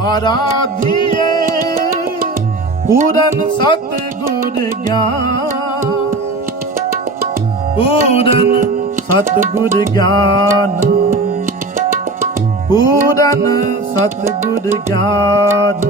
ਆਰਾਧੀਏ, ਪੂਰਨ ਸਤ ਗੁਰ ਗਿਆਨ। ਪੂਰਨ ਸਤ ਗੁਰ ਗਿਆਨ। ਪੂਰਨ ਸਤ ਗੁਰ ਗਿਆਨ।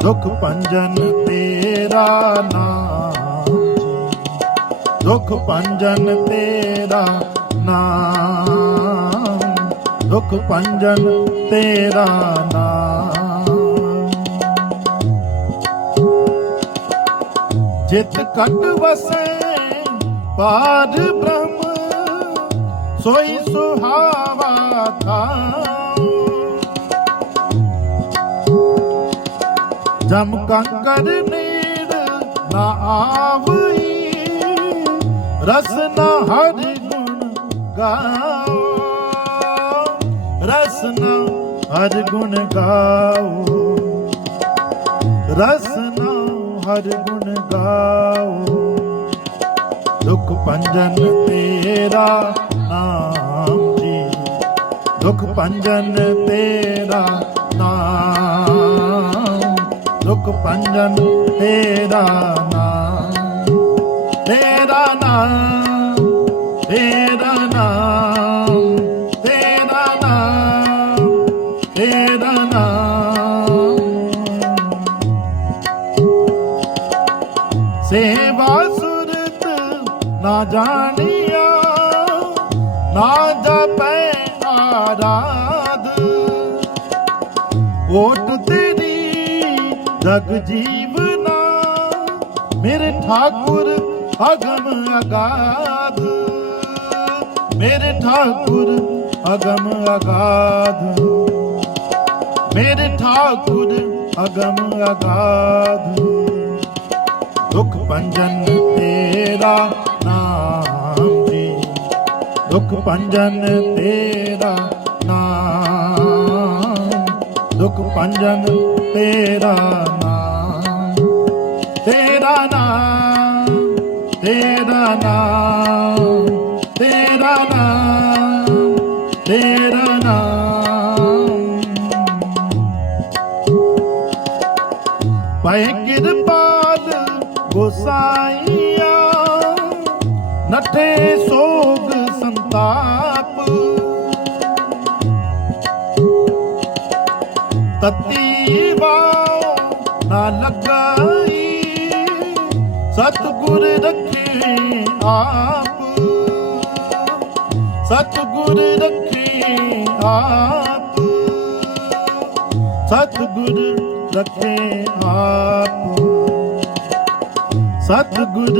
ਦੁਖ ਭੰਜਨ ਤੇਰਾ ਨਾਮ। ਦੁਖ ਭੰਜਨ ਤੇਰਾ ਨਾਮ। ਦੁਖ ਭੰਜਨ ਤੇਰਾ ਨਾਮ। ਜਿਤ ਕਟ ਵਸੈ ਪਾਰ ਬ੍ਰਹਮ, ਸੋਈ ਸੁਹਾਵਾ ਥਾ ਜਮ ਕੰਕਰ ਨੀੜ ਨਾ ਆਵਈ, ਰਸ ਨਾ ਹਰ ਗੁਣ ਗਾਓ ਰਸਨਾ ਹਰ ਗੁਣ ਗਾਓ। ਰਸਨਾ ਹਰ ਗੁਣ ਗਾਓ। ਦੁਖ ਭੰਜਨ ਤੇਰਾ ਨਾਮ ਜੀ। ਦੁਖ ਭੰਜਨ ਤੇਰਾ ਨਾਮ। ਦੁਖ ਭੰਜਨ ਤੇਰਾ ਨਾਮ। ਤੇਰਾ ਨਾਮ, ਤੇਰਾ ਸੇਵਾ ਸੁਰਤ ਨਾ ਜਾਣਿਆ, ਨਾ ਜਪੈ ਆਰਾਧ। ਓਟ ਤੇਰੀ ਜਗ ਜੀਵਨਾ, ਮੇਰੇ ਠਾਕੁਰ ਅਗਮ ਅਗਾਧ। ਮੇਰੇ ਠਾਕੁਰ ਅਗਮ ਅਗਾਧ। ਮੇਰੇ ਠਾਕੁਰ ਅਗਮ ਅਗਾਧ। ਦੁਖ ਭੰਜਨ ਤੇਰਾ ਨਾਮ ਜੀ। ਦੁਖ ਭੰਜਨ ਤੇਰਾ ਨਾਮ। ਦੁਖ ਭੰਜਨ ਤੇਰਾ ਨਾਮ। ਤੇਰਾ ਨਾਮ ਤੇਰਾ ਨਾਮ ਤੇਰਾ ਨਾਮ ਤੇਰਾ ਨਾਮ। ਪੈ ਕਿਰਪਾਲ ਗੋਸਾਈਆ, ਨਠੇ ਸੋਗ ਸੰਤਾਪ। ਤਤੀ ਵਾਓ ਨਾ ਲਗਾਈ, ਸਤਿਗੁਰ ਰੱਖੇ ਆਪ। ਸਤਿਗੁਰ ਰੱਖੇ ਆਪ। ਸਤਿਗੁਰ ਰੱਖੇ ਆਪ। ਸਤਿਗੁਰ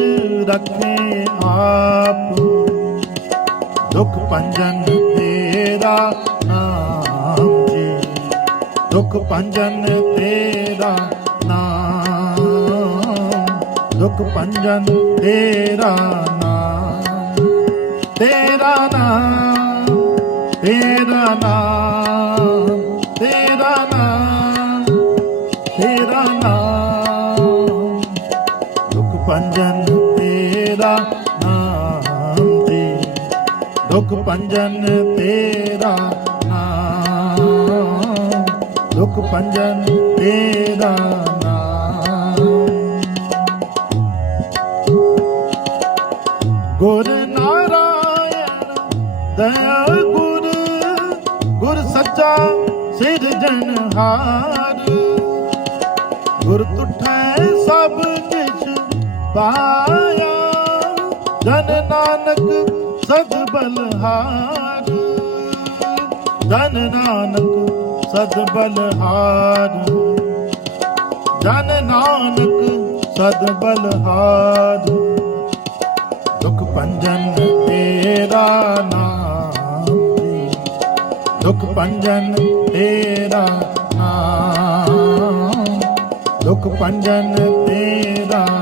ਰੱਖੇ ਆਪ। ਦੁਖ ਭੰਜਨ ਤੇਰਾ ਨਾਮ ਜੀ। ਦੁਖ ਭੰਜਨ ਤੇਰਾ ਨਾਮ। ਦੁਖ ਭੰਜਨ ਤੇਰਾ ਨਾਮ। ਤੇਰਾ ਨਾਮ ਤੇਰਾ ਨਾਮ ਤੇਰਾ ਨਾਮ ਤੇਰਾ ਨਾਮ। ਦੁਖ ਭੰਜਨ ਤੇਰਾ ਨਾਮ ਜੀ ਦੁਖ ਭੰਜਨ ਤੇਰਾ ਨਾਮ। ਦੁਖ ਭੰਜਨ ਤੇਰਾ ਨਾਮ। ਗੁਰ ਨਾਰਾਇਣ ਦਇਆ ਗੁਰ ਗੁਰ ਸੱਚਾ ਸਿਰਜਣਹਾਰ। ਗੁਰ ਤੁਠੈ ਪਾਇਆ। ਜਨ ਨਾਨਕ ਸਦ ਬਲਹਾਰ। ਜਨ ਨਾਨਕ ਸਦ ਬਲਹਾਰ। ਜਨ ਨਾਨਕ ਸਦ ਬਲਹਾਰ। ਦੁਖ ਭੰਜਨ ਤੇਰਾ ਨਾਮ ਜੀ। ਦੁਖ ਪੰਜਨ ਤੇਰਾ ਨਾਮ। ਦੁਖ ਪੰਜਨ ਤੇਰਾ